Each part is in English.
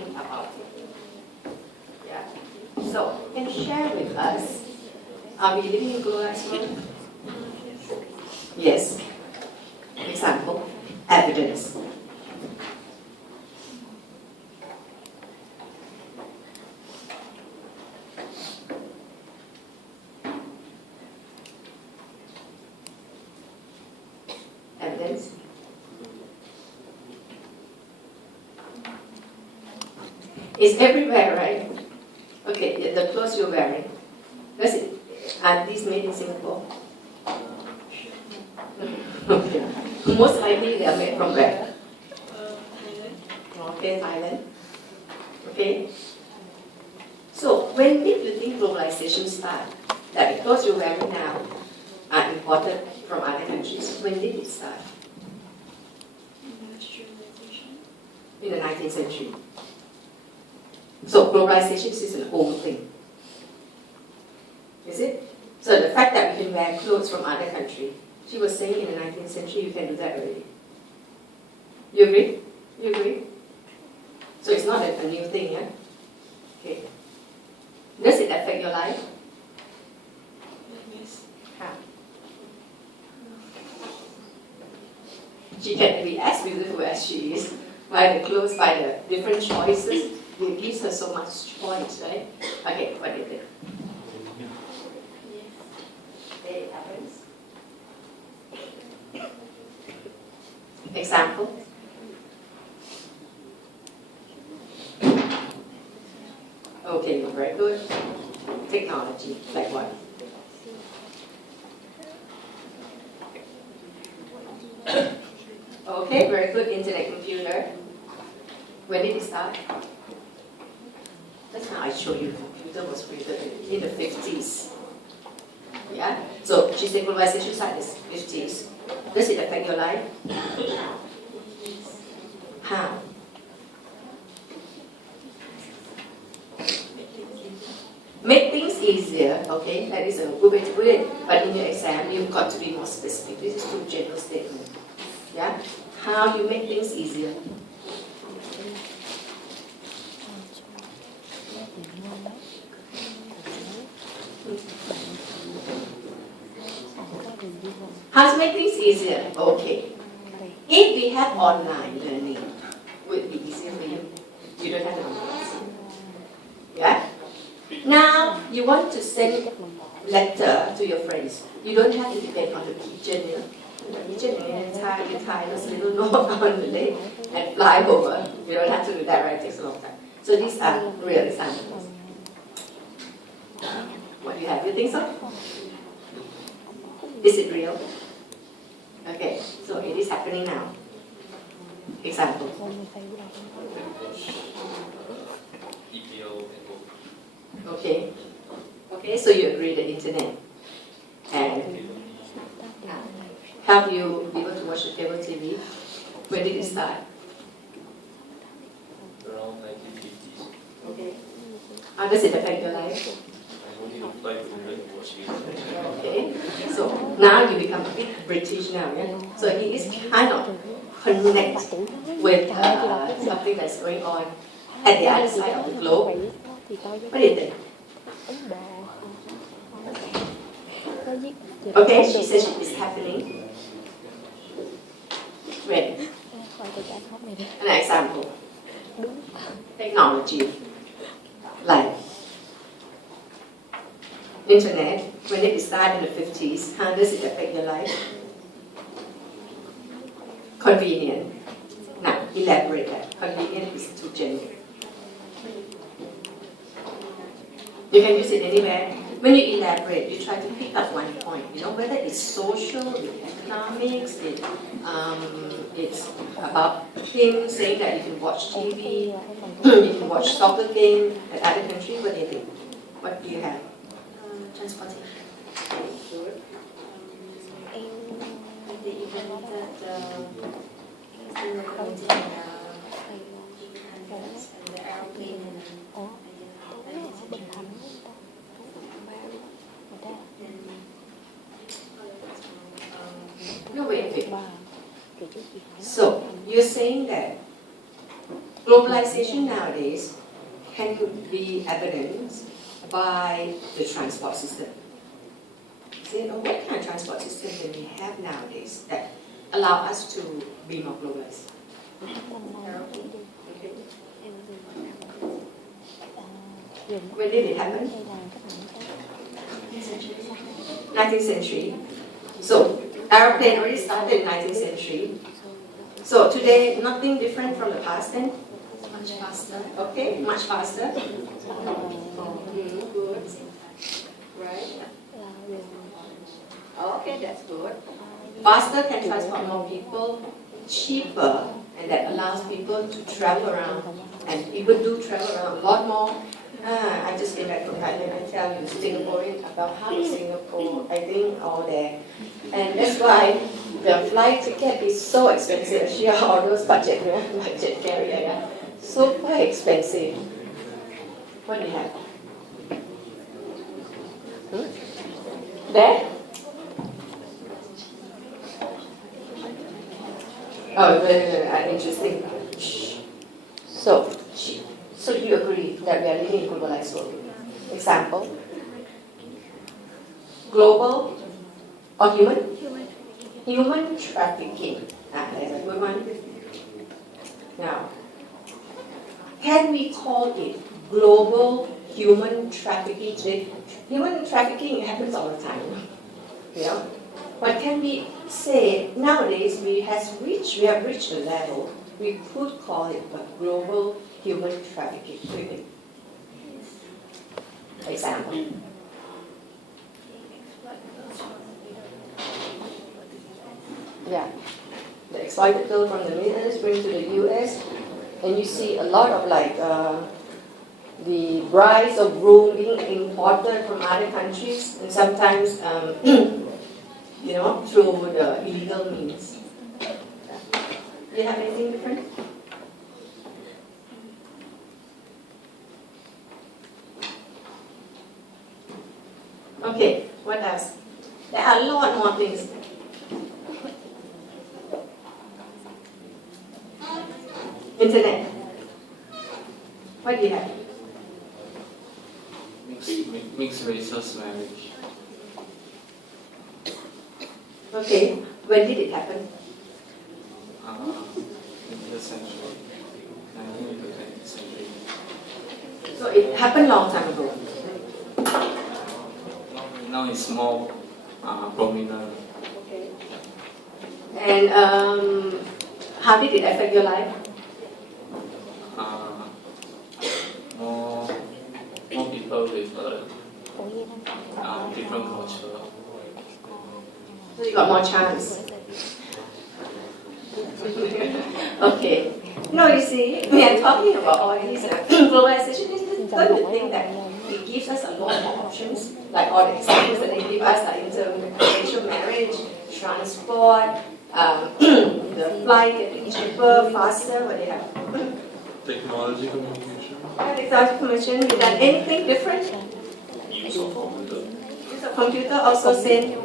think about it. Yeah. So, can you share with us, are we living in globalized world? Yes. Example, evidence. Evidence. It's everywhere, right? Okay, the clothes you're wearing. Are these made in Singapore? Okay. Most likely they are made from where? Okay, Thailand. Okay. So when did you think globalization started? That the clothes you're wearing now are imported from other countries. When did it start? In the 19th century. So globalization is an old thing. Is it? So the fact that we can wear clothes from other countries, she was saying in the 19th century you can do that already. You agree? You agree? So it's not a new thing, yeah? Okay. Does it affect your life? Yes. How? She can be as beautiful as she is by the clothes, by the different choices. It gives her so much choice, right? Okay, what do you think? It happens. Example? Okay, very good. Technology, like what? Okay, very good. Internet, computer. When did it start? Just now I showed you the computer was created in the 50s. Yeah? So she said globalization started in the 50s. Does it affect your life? How? Make things easier, okay? That is a good way to put it. But in your exam, you've got to be more specific. This is too general statement. Yeah? How you make things easier? How to make things easier? Okay. If we have online learning, would it be easier for you? You don't have to memorize. Yeah? Now, you want to send letter to your friends. You don't have to depend on the pigeon, you know. The pigeon, you tie this little note on the leg and fly over. You don't have to do that, right? It takes a long time. So these are real examples. What do you have? You think so? Is it real? Okay, so it is happening now. Example. Okay. Okay, so you agree the internet and help you be able to watch the cable TV. When did it start? Around 1950s. Okay. How does it affect your life? I only applied for it watching it. Okay. So now you become a bit British now, yeah? So it is kind of connect with something that's going on at the other side of the globe. What do you think? Okay, she says it's happening. When? An example. Technology. Like internet, when it started in the 50s, how does it affect your life? Convenient. Now, elaborate that. Convenient is too general. You can use it anywhere. When you elaborate, you try to pick up one point. You know, whether it's social, it's economics, it's about him saying that you can watch TV, you can watch soccer game at other countries. What do you think? What do you have? Transportation. Sure. The event that in the content and the airplane No, wait. So, you're saying that globalization nowadays can be evidenced by the transport system. See, what kind of transport system do we have nowadays that allow us to be more globalized? Okay. When did it happen? 19th century. So, airplane already started in 19th century. So today, nothing different from the past then? Much faster. Okay, much faster. Good. Right. Okay, that's good. Faster can transport more people, cheaper, and that allows people to travel around. And people do travel around a lot more. I just came back from Thailand. I tell you, Singaporean about half of Singapore, I think, all there. And that's why the flight ticket is so expensive. Actually, all those budget carrier, super expensive. What do you have? There? Oh, very interesting. So you agree that we are living in a globalized world? Example? Global or human? Human trafficking. That's a good one. Now, can we call it global human trafficking today? Human trafficking happens all the time. Yeah. But can we say nowadays we have reached a level we could call it a global human trafficking? Example. Yeah. The exploited girl from the Middle East bring to the US, and you see a lot of the brides or groom being imported from other countries, and sometimes through the illegal means. Do you have anything different? Okay, what else? There are a lot more things. Internet. What do you have? Mixed races marriage. Okay, when did it happen? In the century, 19th to 20th century. So it happened long time ago. Now it's more prominent. Okay. And how did it affect your life? More people with different culture. So you got more chance. Okay. No, you see, we are talking about all these globalization is the good thing that it gives us a lot more options, like all the examples that they give us, like interracial marriage, transport, the flight getting cheaper, faster, what they have. Technology communication. Technology communication, you done anything different? Use of computer. Use of computer also same.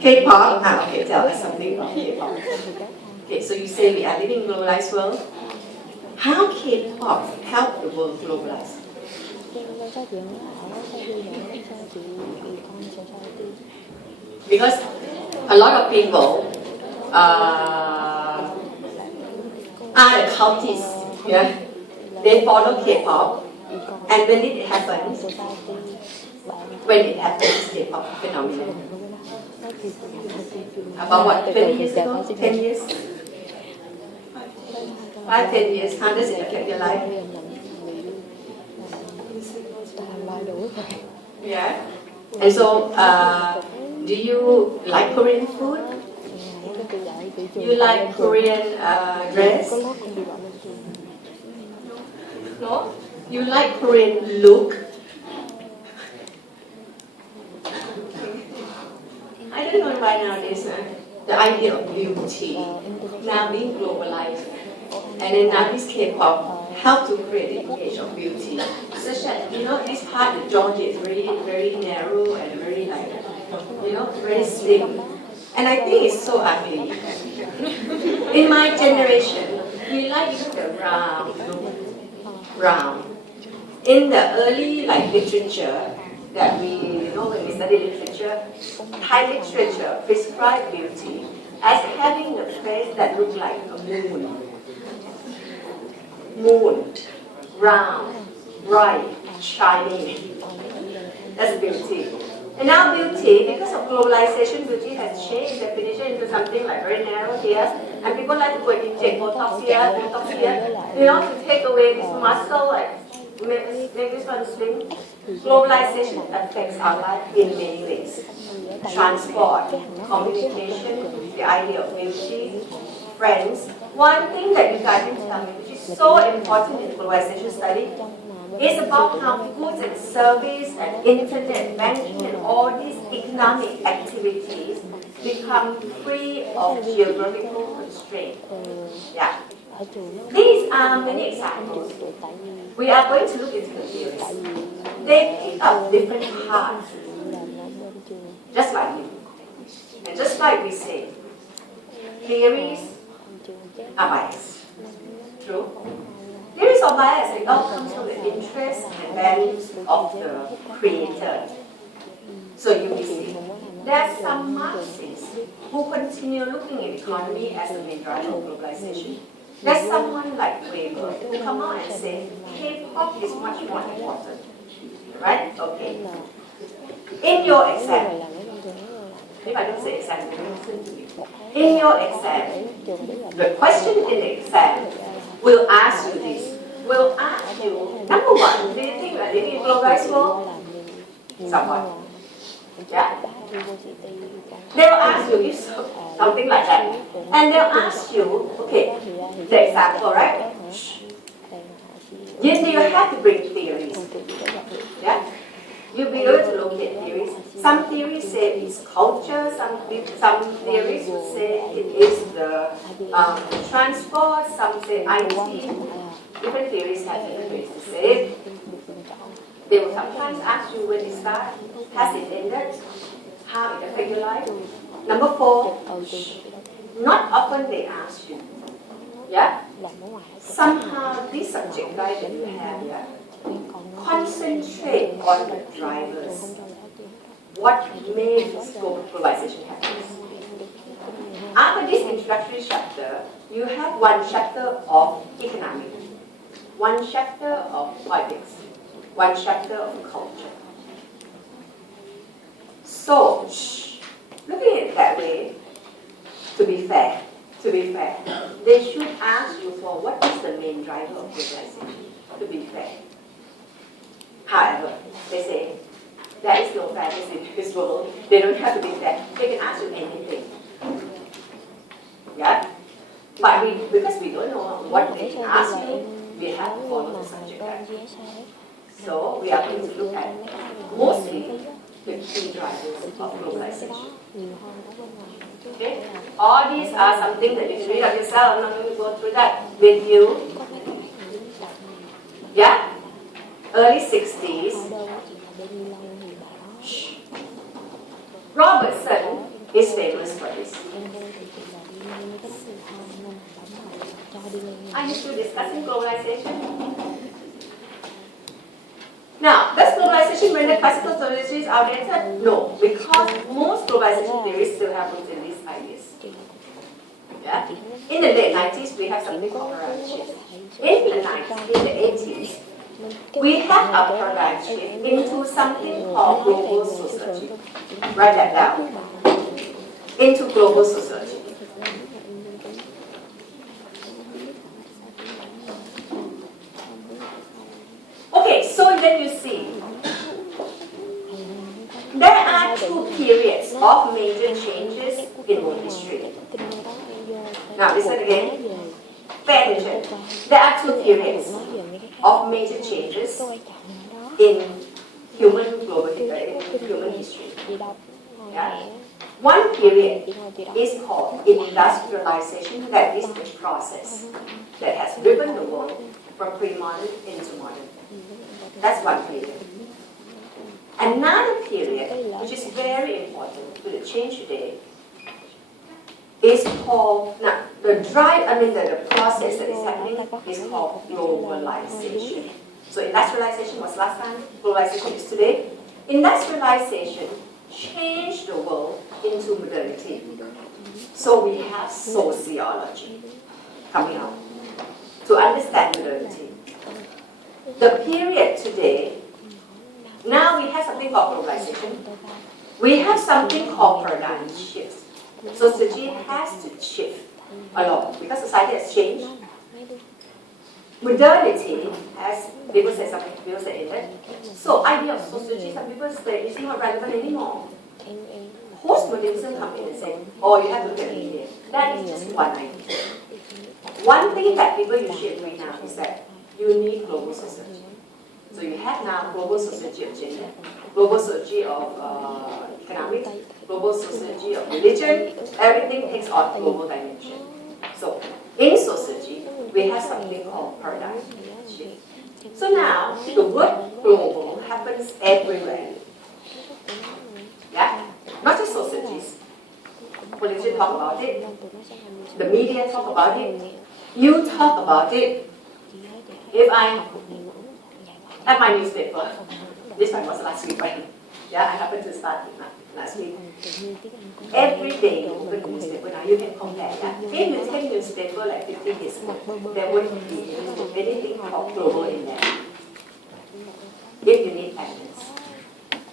K-pop? Okay, tell us something about K-pop. Okay, so you say we are living in a globalized world. How K-pop help the world globalize? Because a lot of people are the cultists, yeah? They follow K-pop, and when it happens, K-pop phenomenon. About what, 20 years ago? 10 years? 5, 10 years. How does it affect your life? Yeah. And so, do you like Korean food? You like Korean dress? No? You like Korean look? I don't know why nowadays, the idea of beauty now being globalized. And then now this K-pop help to create the image of beauty. Such that, this part, the jaw is very, very narrow and very very slim. And I think it's so ugly. In my generation, we like the round. In the early literature that we when we study literature, Thai literature prescribed beauty as having the face that looked like a moon, round, bright, shiny. That's beauty. And now beauty, because of globalization, beauty has changed definition into something very narrow here. And people like to go and inject Botox here, to take away this muscle, make this one slim. Globalization affects our life in many ways. Transport, communication, the idea of beauty, friends. One thing that you guys didn't tell me, which is so important in globalization study, is about how goods and service and internet banking and all these economic activities become free of geographical constraint. Yeah. These are many examples. We are going to look into the theories. They pick up different parts, just like you. And just like we say, theories are biased. True? Theories are biased. It all comes from the interests and values of the creator. So you will see, there are some Marxists who continue looking at economy as the main driver of globalization. There's someone like Weber who come out and say, K-pop is much more important. Right? Okay. In your exam, if I don't say exam, you listen to me. In your exam, the question in the exam will ask you this. Will ask you, number one, do you think we are living in a globalized world? Somewhat. Yeah? They'll ask you something like that. And they'll ask you, okay, the example, right? You have to bring theories. Yeah? You'll be able to locate theories. Some theories say it's culture, some theories would say it is the transport, some say IT. Different theories have different ways to say it. They will sometimes ask you when it started, has it ended, how it affects your life. Number 4, not often they ask you. Yeah? Somehow this subject guide that you have here, concentrate on the drivers. What made globalization happen? After this introductory chapter, you have one chapter of economics, one chapter of politics, one chapter of culture. So, looking at it that way, to be fair, they should ask you for what is the main driver of globalization, to be fair. However, they say, there is no fairness in this world. They don't have to be fair. They can ask you anything. Yeah? But because we don't know what they can ask you, we have to follow the subject matter. So we are going to look at mostly the key drivers of globalization. Okay? All these are something that you can read up yourself. I'm not going to go through that with you. Yeah? Early 60s. Robertson is famous for this. Are you still discussing globalization? Now, does globalization render classical theories outdated? No, because most globalization theories still have roots in these ideas. Yeah? In the late 90s, we have something called paradigm shift. In the 80s, we have a paradigm shift into something called global sociology. Write that down. Into global sociology. Okay, so then you see, there are 2 periods of major changes in world history. Now listen again. Pay attention. There are 2 periods of major changes in human history. Yeah? One period is called industrialization, that is the process that has driven the world from pre-modern into modern. That's one period. Another period, which is very important to the change today, is called, now, the process that is happening is called globalization. So industrialization was last time, globalization is today. Industrialization changed the world into modernity. So we have sociology coming out to understand modernity. The period today, now we have something called globalization. We have something called paradigm shifts. Sociology has to shift a lot because society has changed. Modernity, as people say, some people say it. So idea of sociology, some people say it's not relevant anymore. Postmodernism come in and say, oh, you have to look at media. That is just one idea. One thing that people usually agree now is that you need global sociology. So you have now global sociology of gender, global sociology of economics, global sociology of religion. Everything takes on global dimension. So in sociology, we have something called paradigm shift. So now the word global happens everywhere. Yeah, not just sociologists. Politicians talk about it. The media talk about it. You talk about it. If I at my newspaper, this one was last week, right? Yeah, I happened to start it last week. Every day you open the newspaper now, you can compare. Yeah? If you take newspaper like 50 years ago, there wouldn't be anything called global in there. If you need evidence.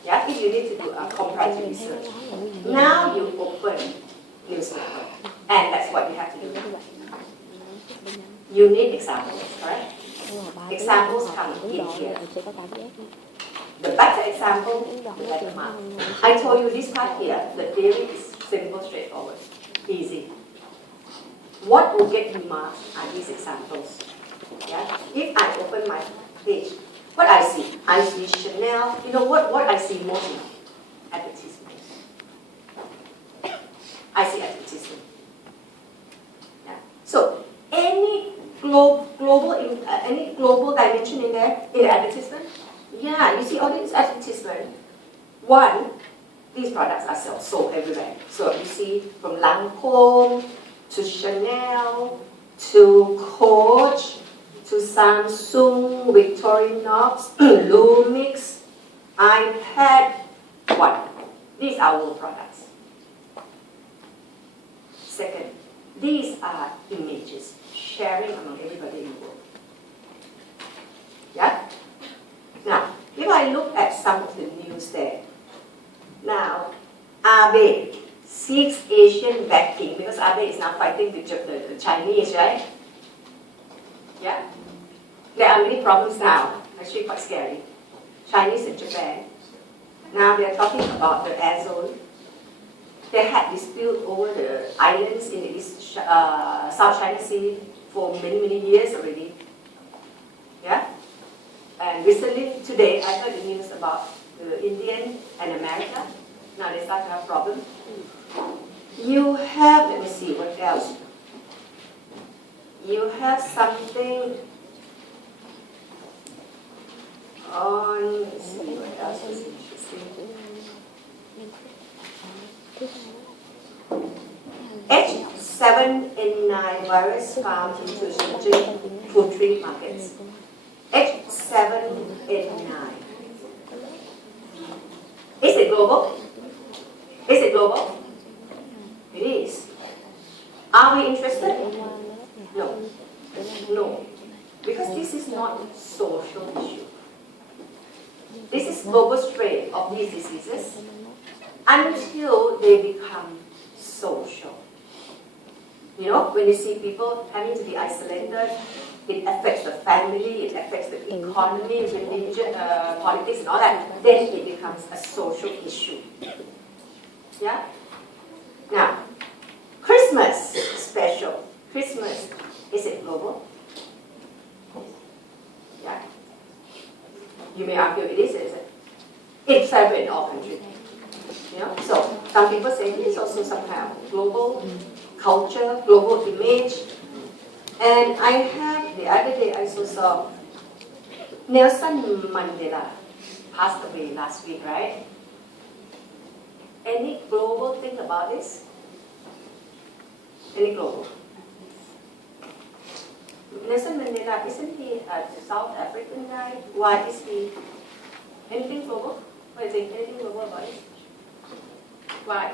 Yeah, if you need to do a comparative research. Now you open newspaper, and that's what you have to do. You need examples, correct? Examples come in here. The better example, the better mark. I told you this part here, the theory is simple, straightforward, easy. What will get you marks are these examples. Yeah? If I open my page, what I see Chanel. You know what I see most of? Advertisements. I see advertisement. Yeah. So any global dimension in there in the advertisement? Yeah, you see all these advertisements. One, these products are sold everywhere. So you see from Lancome to Chanel to Coach to Samsung, Victorinox, Lumix, iPad, what? These are all products. Second, these are images sharing among everybody in the world. Yeah? Now, if I look at some of the news there, now, Abe seeks Asian backing because Abe is now fighting the Chinese, right? Yeah? There are many problems now, actually quite scary. Chinese and Japan. Now they're talking about the air zone. They had dispute over the islands in the South China Sea for many, many years already. Yeah? And recently, today, I heard the news about the Indian and America. Now they start to have problems. You have, let me see, what else? You have something on, let's see, what else is interesting. H7N9 virus found into Shenzhen poultry markets. H7N9. Is it global? Is it global? It is. Are we interested? No. No. Because this is not a social issue. This is global spread of these diseases until they become social. You know, when you see people having to be isolated, it affects the family, it affects the economy, religion, politics and all that, then it becomes a social issue. Yeah? Now, Christmas special. Christmas, is it global? Yeah? You may argue it is, isn't it? It's celebrated in all countries. You know? So, some people say it is also some kind of global culture, global image. And I have, the other day I also saw Nelson Mandela passed away last week, right? Any global thing about this? Any global? Nelson Mandela, isn't he a South African guy? Why is he? Anything global? What do you think? Anything global about it? Why?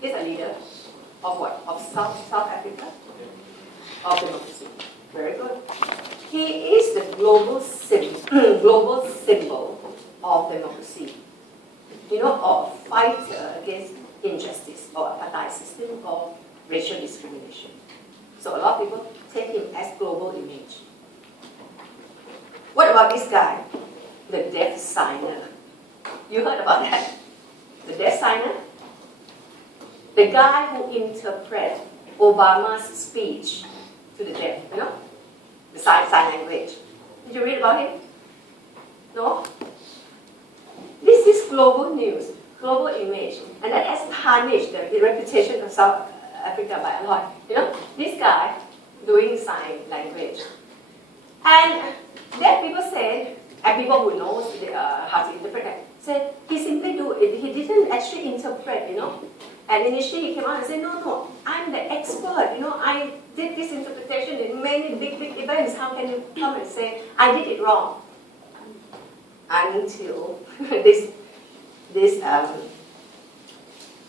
He's a leader of what? Of South Africa? Of democracy. Very good. He is the global symbol of democracy. You know, of a fighter against injustice or apartheid system or racial discrimination. So a lot of people take him as global image. What about this guy? The death signer. You heard about that? The death signer? The guy who interpreted Obama's speech to the deaf, you know? The sign language. Did you read about him? No? This is global news, global image, and that has tarnished the reputation of South Africa by a lot. You know, this guy doing sign language. And then people said, and people who knows how to interpret that, said he simply do it. He didn't actually interpret, you know. And initially he came out and said, no, I'm the expert, you know, I did this interpretation in many big events. How can you come and say, I did it wrong? Until this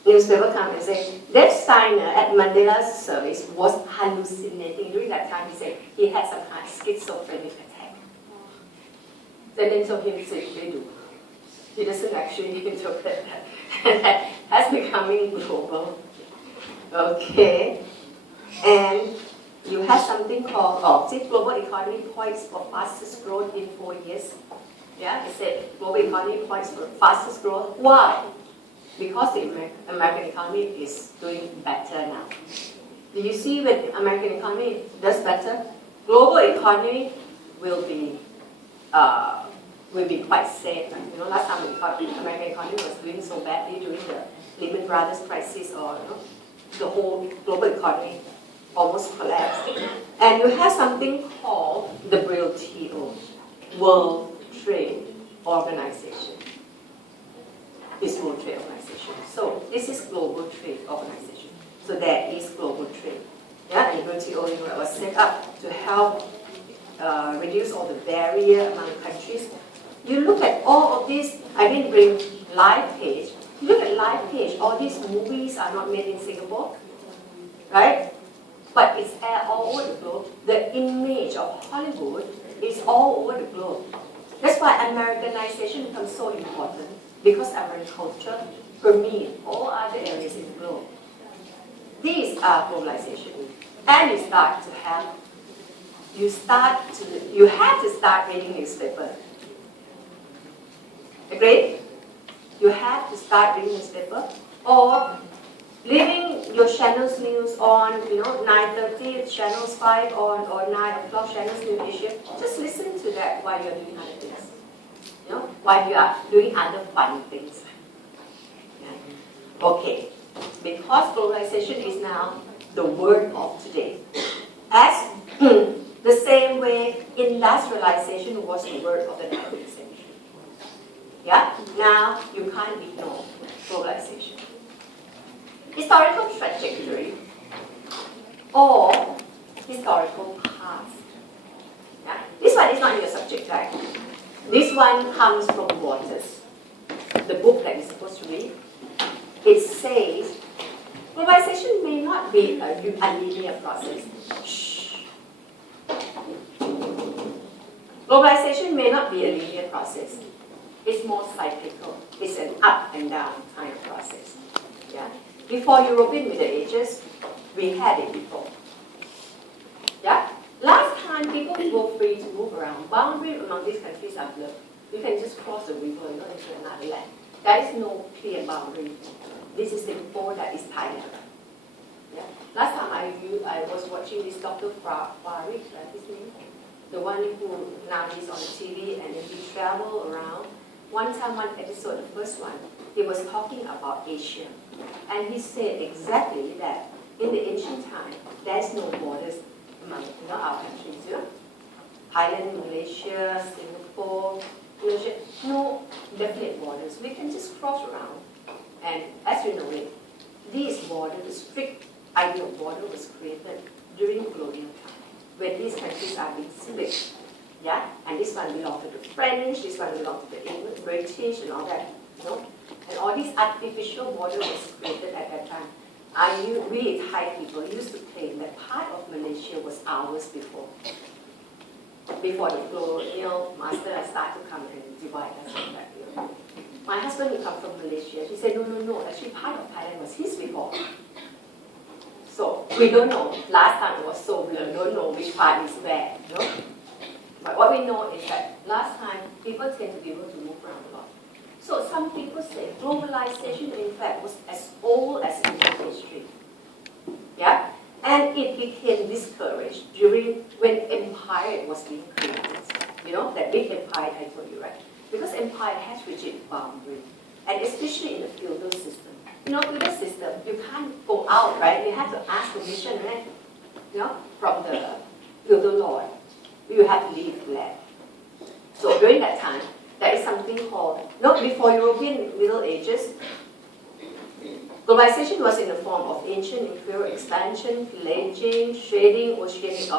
newspaper comes and says, that signer at Mandela's service was hallucinating. During that time, he said he had some kind of schizophrenic attack. Then they told him to simply do. He doesn't actually interpret that. And that has becoming global. Okay. And you have something called, global economy points for fastest growth in 4 years. Yeah, it said global economy points for fastest growth. Why? Because the American economy is doing better now. Do you see when the American economy does better? Global economy will be quite safe. You know, last time the American economy was doing so badly during the Lehman Brothers crisis, or you know, the whole global economy almost collapsed. And you have something called the WTO, World Trade Organization. It's World Trade Organization. So this is Global Trade Organization. So there is global trade. Yeah, and WTO was set up to help reduce all the barrier among countries. You look at all of these, I didn't bring Live Page. You look at Live Page, all these movies are not made in Singapore, right? But it's all over the globe. The image of Hollywood is all over the globe. That's why Americanization becomes so important, because American culture permeates all other areas in the globe. These are globalization. And you have to start reading newspaper. Agreed? You have to start reading newspaper, or leaving your channels news on, 9:30, channels 5 on, or 9 o'clock channels New Asia. Just listen to that while you're doing other things. While you are doing other fun things. Yeah. Okay. Because globalization is now the word of today. As the same way industrialization was the word of the 19th century. Yeah? Now you can't ignore globalization. Historical trajectory or historical past. Yeah? This one is not in your subject, right? This one comes from Waters, the book that you're supposed to read. It says, globalization may not be a linear process. Shh. Globalization may not be a linear process. It's more cyclical. It's an up and down kind of process. Yeah? Before European Middle Ages, we had it before. Yeah? Last time, people were free to move around. Boundaries among these countries are blurred. You can just cross the river, into another land. There is no clear boundary. This is before that is Thailand. Yeah? Last time I was watching this Dr. Farid, his name, the one who now is on the TV, and he traveled around. One time, one episode, the first one, he was talking about Asia. And he said exactly that in the ancient time, there's no borders among our countries. Thailand, Malaysia, Singapore, Indonesia, no definite borders. We can just cross around. And as you know it, this border, the strict idea of border was created during colonial time, when these countries are being split. Yeah, and this one belonged to the French, this one belonged to the English, British, and all that. You know? And all these artificial border was created at that time. We Thai people used to claim that part of Malaysia was ours before the colonial master started to come and divide us like that. You know? My husband, who come from Malaysia, he said, no, actually part of Thailand was his before. So we don't know. Last time it was so blurred, don't know which part is where. You know? But what we know is that last time people tend to be able to move around a lot. So some people say globalization in fact was as old as Indian history. Yeah? And it became discouraged when empire was being created. You know, that big empire I told you, right? Because empire has rigid boundary. And especially in the feudal system. You know, feudal system, you can't go out, right? You have to ask permission, right? You know, from the feudal lord. You have to leave the land. So during that time, there is something called, before European Middle Ages, globalization was in the form of ancient imperial expansion, pillaging, trading, oceanic